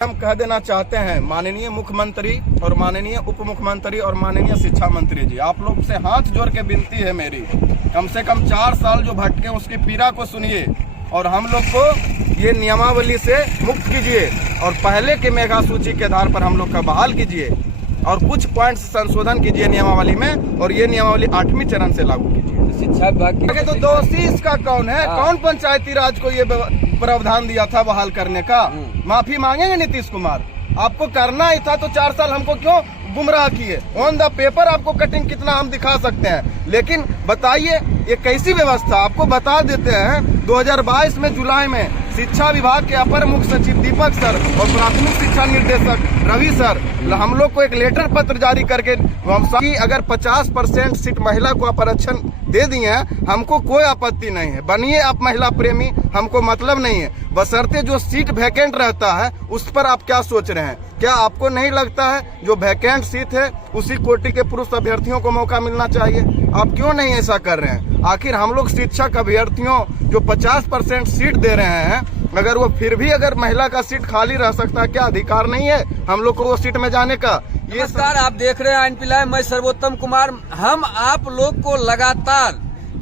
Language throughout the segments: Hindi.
हम कह देना चाहते हैं माननीय मुख्यमंत्री और माननीय उप मुख्यमंत्री और माननीय शिक्षा मंत्री जी, आप लोग से हाथ जोड़ के विनती है मेरी, कम से कम 4 साल जो भटके उसकी पीड़ा को सुनिए और हम लोग को ये नियमावली से मुक्त कीजिए और पहले के मेगा सूची के आधार पर हम लोग का बहाल कीजिए और कुछ पॉइंट्स संशोधन कीजिए नियमावली में और ये नियमावली 8वीं चरण से लागू कीजिए। शिक्षा विभाग के तो दोषी इसका कौन है? कौन पंचायती राज को ये प्रावधान दिया था बहाल करने का? माफी मांगेंगे नीतीश कुमार? आपको करना ही था तो 4 साल हमको क्यों गुमराह किए? ऑन द पेपर आपको कटिंग कितना हम दिखा सकते हैं, लेकिन बताइए ये कैसी व्यवस्था? आपको बता देते हैं 2022 में जुलाई में शिक्षा विभाग के अपर मुख्य सचिव दीपक सर और प्राथमिक शिक्षा निर्देशक रवि सर हम लोग को एक लेटर पत्र जारी करके कि अगर 50% सीट महिला को आरक्षण दे दिए हैं, हमको कोई आपत्ति नहीं है, बनिए आप महिला प्रेमी, हमको मतलब नहीं है, बशर्ते जो सीट वैकेंट रहता है उस पर आप क्या सोच रहे हैं? क्या आपको नहीं लगता है जो वैकेंट सीट है उसी कोटि के पुरुष अभ्यर्थियों को मौका मिलना चाहिए? आप क्यों नहीं ऐसा कर रहे हैं? आखिर हम लोग शिक्षक अभ्यर्थियों जो 50% सीट दे रहे हैं, अगर वो फिर भी अगर महिला का सीट खाली रह सकता है, क्या अधिकार नहीं है हम लोग को वो सीट में जाने का? ये सर आप देख रहे हैं आइन पिलाए, मैं सर्वोत्तम कुमार। हम आप लोग को लगातार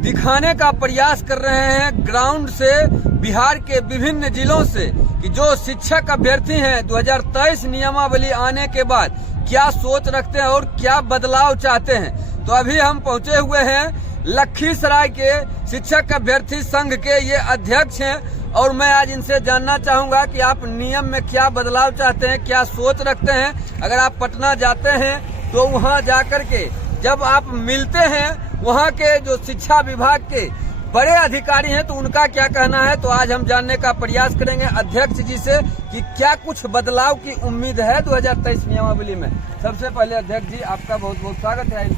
दिखाने का प्रयास कर रहे हैं ग्राउंड से, बिहार के विभिन्न जिलों से, कि जो शिक्षक अभ्यर्थी हैं 2023 नियमावली आने के बाद क्या सोच रखते हैं और क्या बदलाव चाहते हैं। तो अभी हम पहुंचे हुए हैं लखीसराय के शिक्षक अभ्यर्थी संघ के ये अध्यक्ष हैं और मैं आज इनसे जानना चाहूंगा कि आप नियम में क्या बदलाव चाहते हैं, क्या सोच रखते हैं। अगर आप पटना जाते हैं तो वहां जाकर के जब आप मिलते हैं वहां के जो शिक्षा विभाग के बड़े अधिकारी हैं तो उनका क्या कहना है, तो आज हम जानने का प्रयास करेंगे अध्यक्ष जी से कि क्या कुछ बदलाव की उम्मीद है 2023 नियमावली में। सबसे पहले अध्यक्ष जी आपका बहुत बहुत स्वागत है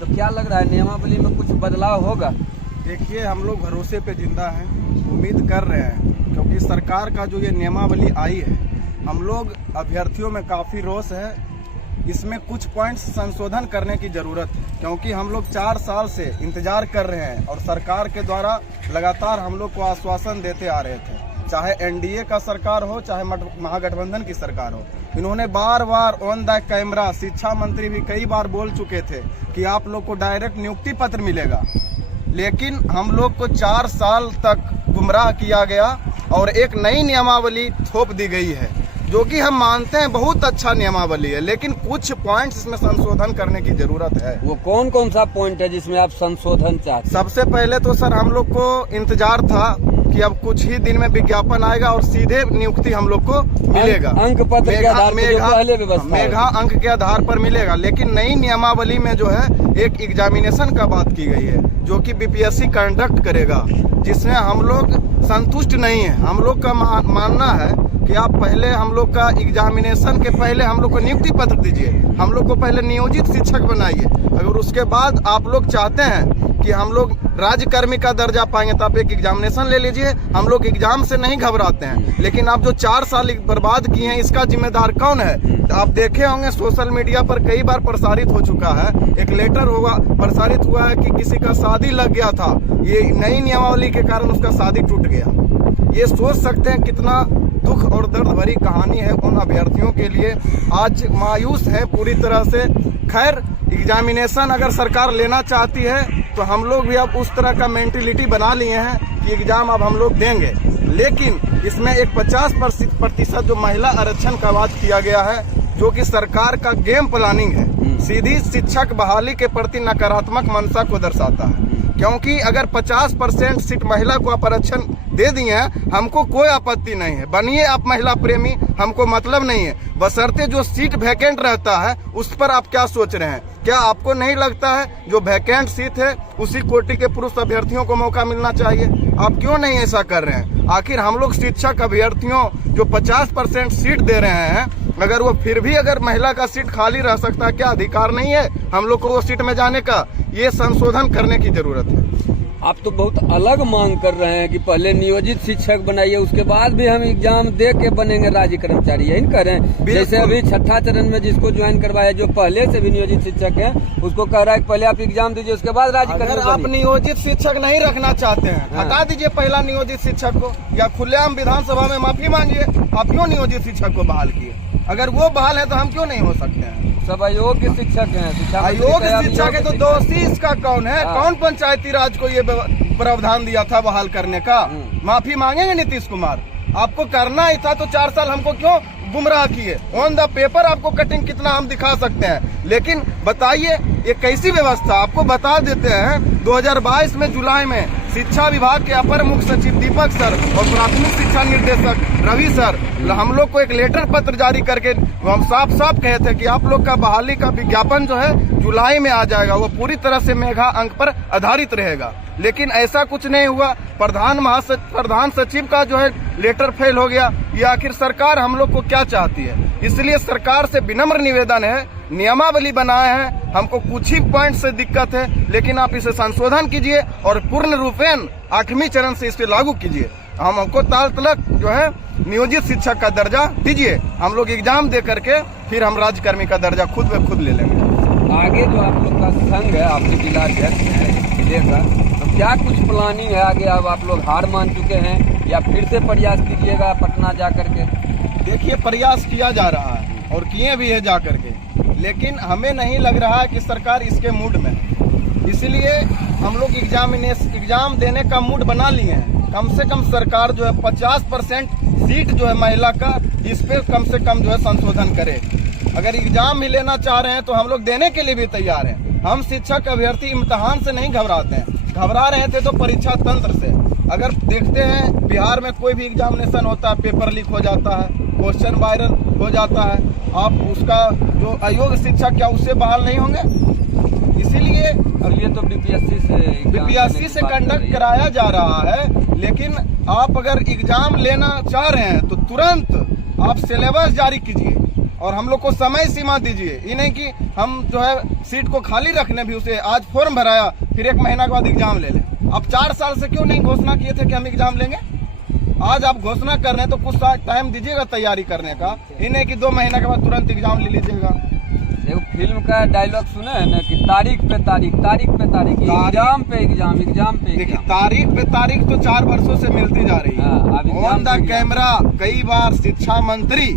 तो क्या लग रहा है नियमावली में कुछ बदलाव होगा? देखिए, हम लोग भरोसे पे जिंदा हैं, उम्मीद कर रहे हैं, क्योंकि सरकार का जो ये नियमावली आई है हम लोग अभ्यर्थियों में काफ़ी रोष है, इसमें कुछ पॉइंट्स संशोधन करने की जरूरत है, क्योंकि हम लोग 4 साल से इंतजार कर रहे हैं और सरकार के द्वारा लगातार हम लोग को आश्वासन देते आ रहे थे, चाहे एनडीए का सरकार हो चाहे महागठबंधन की सरकार हो। इन्होंने बार बार ऑन द कैमरा, शिक्षा मंत्री भी कई बार बोल चुके थे कि आप लोग को डायरेक्ट नियुक्ति पत्र मिलेगा, लेकिन हम लोग को 4 साल तक गुमराह किया गया और एक नई नियमावली थोप दी गई है जो कि हम मानते हैं बहुत अच्छा नियमावली है, लेकिन कुछ पॉइंट्स इसमें संशोधन करने की जरूरत है। वो कौन कौन सा पॉइंट है जिसमें आप संशोधन चाहते हैं? सबसे पहले तो सर हम लोग को इंतजार था कि अब कुछ ही दिन में विज्ञापन आएगा और सीधे नियुक्ति हम लोग को मिलेगा, अंक पत्र के आधार पर, जो पहले व्यवस्था मेघा अंक के आधार पर मिलेगा। लेकिन नई नियमावली में जो है एक एग्जामिनेशन का बात की गई है जो कि बीपीएससी कंडक्ट करेगा, जिसमें हम लोग संतुष्ट नहीं है। हम लोग का मानना है कि आप पहले हम लोग का एग्जामिनेशन के पहले हम लोग को नियुक्ति पत्र दीजिए, हम लोग को पहले नियोजित शिक्षक बनाइए, अगर उसके बाद आप लोग चाहते हैं कि हम लोग राज्यकर्मी का दर्जा पाएंगे तो आप एक एग्जामिनेशन ले लीजिए। हम लोग एग्जाम से नहीं घबराते हैं, लेकिन आप जो 4 साल बर्बाद किए हैं इसका जिम्मेदार कौन है? तो आप देखे होंगे सोशल मीडिया पर कई बार प्रसारित हो चुका है, एक लेटर प्रसारित हुआ है कि किसी का शादी लग गया था, ये नई नियमावली के कारण उसका शादी टूट गया। ये सोच सकते हैं कितना दुख और दर्द भरी कहानी है उन अभ्यर्थियों के लिए। आज मायूस है पूरी तरह से। खैर, एग्जामिनेशन अगर सरकार लेना चाहती है तो हम लोग भी अब उस तरह का मेंटेलिटी बना लिए हैं कि एग्जाम अब हम लोग देंगे, लेकिन इसमें एक 50% जो महिला आरक्षण का बात किया गया है जो कि सरकार का गेम प्लानिंग है, सीधी शिक्षक बहाली के प्रति नकारात्मक मंशा को दर्शाता है, क्योंकि अगर 50% सीट महिला को आरक्षण दे दिए हैं, हमको कोई आपत्ति नहीं है, बनिए आप महिला प्रेमी, हमको मतलब नहीं है, बशर्ते जो सीट वैकेंट रहता है उस पर आप क्या सोच रहे हैं? क्या आपको नहीं लगता है जो वैकेंट सीट है उसी कोटि के पुरुष अभ्यर्थियों को मौका मिलना चाहिए? आप क्यों नहीं ऐसा कर रहे हैं? आखिर हम लोग शिक्षक अभ्यर्थियों जो 50% सीट दे रहे हैं, अगर वो फिर भी अगर महिला का सीट खाली रह सकता है, क्या अधिकार नहीं है हम लोग को वो सीट में जाने का? ये संशोधन करने की जरूरत है। आप तो बहुत अलग मांग कर रहे हैं कि पहले नियोजित शिक्षक बनाइए, उसके बाद भी हम एग्जाम दे के बनेंगे राज्य कर्मचारी, यही कह रहे हैं। जैसे अभी छठा चरण में जिसको ज्वाइन करवाया, जो पहले से भी नियोजित शिक्षक है, उसको कह रहा है कि पहले आप एग्जाम दीजिए उसके बाद राज्य कर्मचारी। अगर आप नियोजित शिक्षक नहीं रखना चाहते हैं, हटा दीजिए पहला नियोजित शिक्षक को, या खुलेआम विधानसभा में माफी मांगिए। आप क्यों नियोजित शिक्षक को बहाल किए? अगर वो बहाल है तो हम क्यों नहीं हो सकते हैं? सब अयोग्य शिक्षक हैं। अयोग्य शिक्षक है तो दोषी इसका कौन है? कौन पंचायती राज को ये प्रावधान दिया था बहाल करने का? माफी मांगेंगे नीतीश कुमार? आपको करना ही था तो 4 साल हमको क्यों गुमराह किए? ऑन द पेपर आपको कटिंग कितना हम दिखा सकते हैं, लेकिन बताइए ये कैसी व्यवस्था? आपको बता देते हैं 2022 में जुलाई में शिक्षा विभाग के अपर मुख्य सचिव दीपक सर और प्राथमिक शिक्षा निर्देशक रवि सर हम लोग को एक लेटर पत्र जारी करके हम साफ साफ कहे थे कि आप लोग का बहाली का विज्ञापन जो है जुलाई में आ जाएगा, वो पूरी तरह से मेगा अंक पर आधारित रहेगा। लेकिन ऐसा कुछ नहीं हुआ। प्रधान सचिव का जो है लेटर फेल हो गया। ये आखिर सरकार हम लोग को क्या चाहती है? इसलिए सरकार से विनम्र निवेदन है, नियमावली बनाए हैं, हमको कुछ ही पॉइंट से दिक्कत है, लेकिन आप इसे संशोधन कीजिए और पूर्ण रूपेण 8वीं चरण से इसे लागू कीजिए। हमको ताल तलक जो है नियोजित शिक्षक का दर्जा दीजिए। हम लोग एग्जाम दे करके फिर हम राज्यकर्मी का दर्जा खुद ब खुद ले लेंगे। आगे जो आप लोग का संघ है, आपके जिला जिले का, तो क्या कुछ प्लानिंग है आगे? अब आप लोग हार मान चुके हैं या फिर से प्रयास कीजिएगा पटना जा करके? देखिए, प्रयास किया जा रहा है और किए भी है जा करके, लेकिन हमें नहीं लग रहा है कि सरकार इसके मूड में है। इसलिए हम लोग एग्जाम देने का मूड बना लिए हैं। कम से कम सरकार जो है 50% सीट जो है महिला का, इस पे कम से कम जो है संशोधन करे। अगर एग्जाम भी लेना चाह रहे हैं तो हम लोग देने के लिए भी तैयार हैं। हम शिक्षक अभ्यर्थी इम्तिहान से नहीं घबराते हैं, घबरा रहे थे तो परीक्षा तंत्र से। अगर देखते हैं बिहार में कोई भी एग्जामिनेशन होता है, पेपर लीक हो जाता है, क्वेश्चन वायरल हो जाता है, आप उसका जो अयोग्य शिक्षक क्या उससे बहाल नहीं होंगे? इसीलिए अब ये तो बीपीएससी से कंडक्ट कराया जा रहा है। लेकिन आप अगर एग्जाम लेना चाह रहे हैं तो तुरंत आप सिलेबस जारी कीजिए और हम लोग को समय सीमा दीजिए। ये नहीं कि हम जो है सीट को खाली रखने भी उसे आज फॉर्म भराया फिर 1 महीना के बाद एग्जाम ले लें। आप 4 साल से क्यों नहीं घोषणा किए थे कि हम एग्जाम लेंगे? आज आप घोषणा कर रहे हैं तो कुछ टाइम दीजिएगा तैयारी करने का, ये नहीं कि 2 महीना के बाद तुरंत एग्जाम ले लीजिएगा। एक फिल्म का डायलॉग सुना है ना कि तारीख पे तारीख, एग्जाम पे एग्जाम। देखिए, तारीख पे तारीख तो 4 वर्षों से मिलती जा रही है। ऑन द कैमरा कई बार शिक्षा मंत्री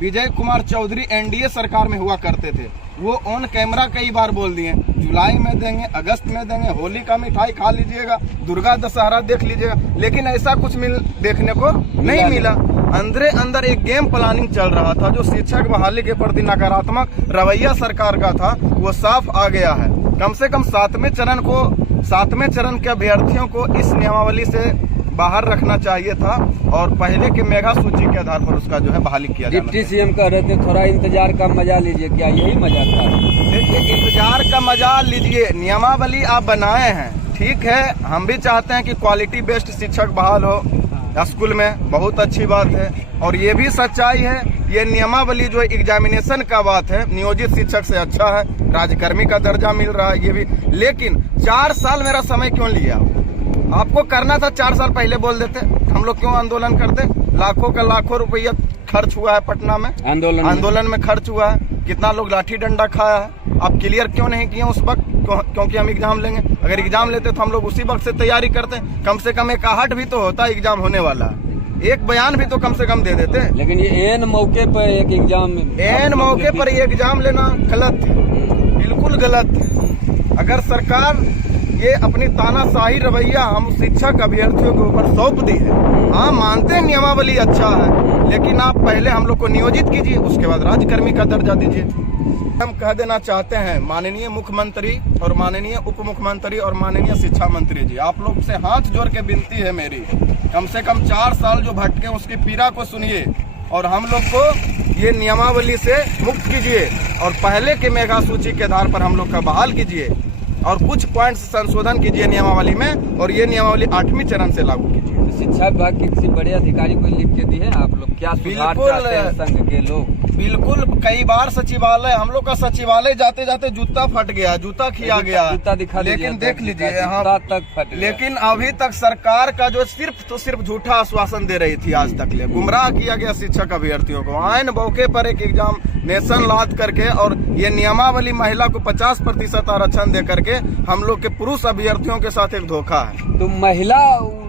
विजय कुमार चौधरी एनडीए सरकार में हुआ करते थे, वो ऑन कैमरा कई बार बोल दिए जुलाई में देंगे, अगस्त में देंगे, होली का मिठाई खा लीजिएगा, दुर्गा दशहरा देख लीजिएगा, लेकिन ऐसा कुछ देखने को नहीं मिला। अंदर एक गेम प्लानिंग चल रहा था। जो शिक्षक बहाली के प्रति नकारात्मक रवैया सरकार का था वो साफ आ गया है। कम से कम 7वें चरण के अभ्यर्थियों को इस नियमावली से बाहर रखना चाहिए था और पहले के मेगा सूची के आधार पर उसका जो है बहाली किया जाना। डिप्टी सीएम कह रहे थे थोड़ा इंतजार का मजा लीजिए, क्या यही मजा था? देखिए, इंतजार का मजा लीजिए। नियमावली आप बनाए हैं, ठीक है, हम भी चाहते हैं कि क्वालिटी बेस्ड शिक्षक बहाल हो स्कूल में, बहुत अच्छी बात है। और ये भी सच्चाई है, ये नियमावली जो एग्जामिनेशन का बात है नियोजित शिक्षक से अच्छा है, राज्यकर्मी का दर्जा मिल रहा है ये भी। लेकिन 4 साल मेरा समय क्यों लिया? आपको करना था 4 साल पहले बोल देते, हम लोग क्यों आंदोलन करते? लाखों का लाखों रुपया खर्च हुआ है पटना में, आंदोलन में खर्च हुआ है, कितना लोग लाठी डंडा खाया है। आप क्लियर क्यों नहीं किए उस वक्त? क्योंकि हम एग्जाम लेंगे। अगर एग्जाम लेते तो हम लोग उसी वक्त से तैयारी करते, कम से कम एक आहट भी तो होता एग्जाम होने वाला, एक बयान भी तो कम से कम दे देते। लेकिन ये एन मौके पर एक एग्जाम लेना गलत है, बिल्कुल गलत है। अगर सरकार ये अपनी तानाशाही रवैया हम शिक्षक अभ्यर्थियों के ऊपर सौंप दी है, हाँ मानते हैं नियमावली अच्छा है, लेकिन आप पहले हम लोग को नियोजित कीजिए, उसके बाद राज्यकर्मी का दर्जा दीजिए। हम कह देना चाहते हैं माननीय मुख्यमंत्री और माननीय उप मुख्यमंत्री और माननीय शिक्षा मंत्री जी, आप लोग से हाथ जोड़ के विनती है मेरी, कम से कम 4 साल जो भटके उसकी पीड़ा को सुनिए और हम लोग को ये नियमावली से मुक्त कीजिए और पहले के मेगा सूची के आधार पर हम लोग का बहाल कीजिए और कुछ पॉइंट्स संशोधन कीजिए नियमावली में और ये नियमावली 8वीं चरण से लागू कीजिए। शिक्षा विभाग के किसी बड़े अधिकारी को लिख के दी है आप लोग, क्या सुधार चाहते हैं संघ के लोग? बिल्कुल कई बार सचिवालय, हम लोग का सचिवालय जाते जाते जूता फट गया, जूता खिया गया, जूता दिखा दीजिए, लेकिन देख लीजिए यहाँ तक फट गया। लेकिन अभी तक सरकार का जो सिर्फ झूठा आश्वासन दे रही थी आज तक ले, गुमराह किया गया शिक्षक अभ्यर्थियों को। आयन मौके पर एक एग्जामिनेशन लाद करके और ये नियमावली महिला को 50% आरक्षण दे करके हम लोग के पुरुष अभ्यर्थियों के साथ एक धोखा है। तो महिला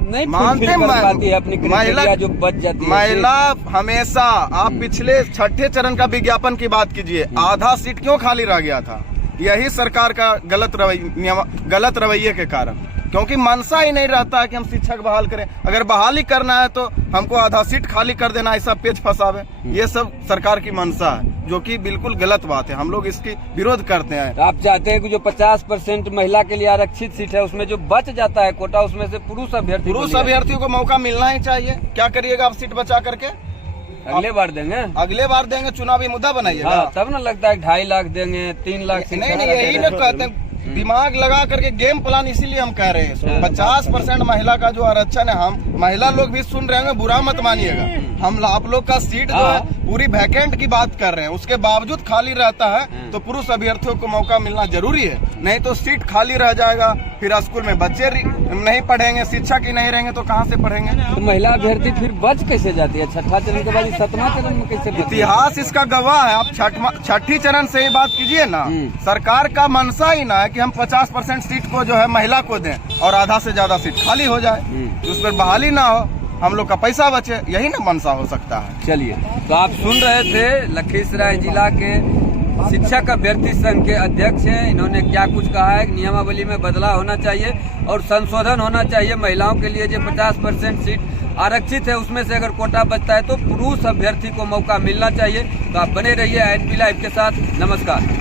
नहीं मानते कर पाती है अपनी क्राइटेरिया जो बच जाती है। महिला हमेशा, आप पिछले 6ठे चरण का विज्ञापन की बात कीजिए, आधा सीट क्यों खाली रह गया था? यही सरकार का गलत रवैये के कारण, क्योंकि मनसा ही नहीं रहता है कि हम शिक्षक बहाल करें। अगर बहाली करना है तो हमको आधा सीट खाली कर देना, ऐसा पेच फंसावे, ये सब सरकार की मनसा है, जो कि बिल्कुल गलत बात है। हम लोग इसकी विरोध करते हैं। तो आप चाहते हैं कि जो 50% महिला के लिए आरक्षित सीट है उसमें जो बच जाता है कोटा, उसमें से पुरुष अभ्यर्थियों को मौका मिलना ही चाहिए। क्या करिएगा आप सीट बचा करके? अगले बार देंगे, अगले बार देंगे, चुनावी मुद्दा बनाइएगा। हाँ, तब ना लगता है 2.5 लाख देंगे, 3 लाख। नहीं, यही ना कहते हैं, दिमाग लगा करके गेम प्लान, इसीलिए हम कह रहे हैं 50% महिला का जो आरक्षण है, हम महिला लोग भी सुन रहे हैं, बुरा मत मानिएगा। हम आप लोग का सीट जो है पूरी वैकेंट की बात कर रहे हैं, उसके बावजूद खाली रहता है तो पुरुष अभ्यर्थियों को मौका मिलना जरूरी है। नहीं तो सीट खाली रह जाएगा, फिर स्कूल में बच्चे नहीं पढ़ेंगे, शिक्षक ही नहीं रहेंगे तो कहाँ से पढ़ेंगे? तो महिला अभ्यर्थी फिर बच कैसे जाती है? 6ठा चरण के बाद 7वां चरण में कैसे? इतिहास इसका गवाह है। आप 6ठी चरण से ही बात कीजिए ना। सरकार का मनसा ही ना है कि हम 50% सीट को जो है महिला को दें और आधा से ज्यादा सीट खाली हो जाए, उस पर बहाली ना हो, हम लोग का पैसा बचे, यही ना मनसा हो सकता है। चलिए, तो आप सुन रहे थे लखीसराय जिला के शिक्षक अभ्यर्थी संघ के अध्यक्ष हैं। इन्होंने क्या कुछ कहा है, नियमावली में बदलाव होना चाहिए और संशोधन होना चाहिए। महिलाओं के लिए जो 50% सीट आरक्षित है उसमें से अगर कोटा बचता है तो पुरुष अभ्यर्थी को मौका मिलना चाहिए। तो आप बने रहिए INP लाइव के साथ। नमस्कार।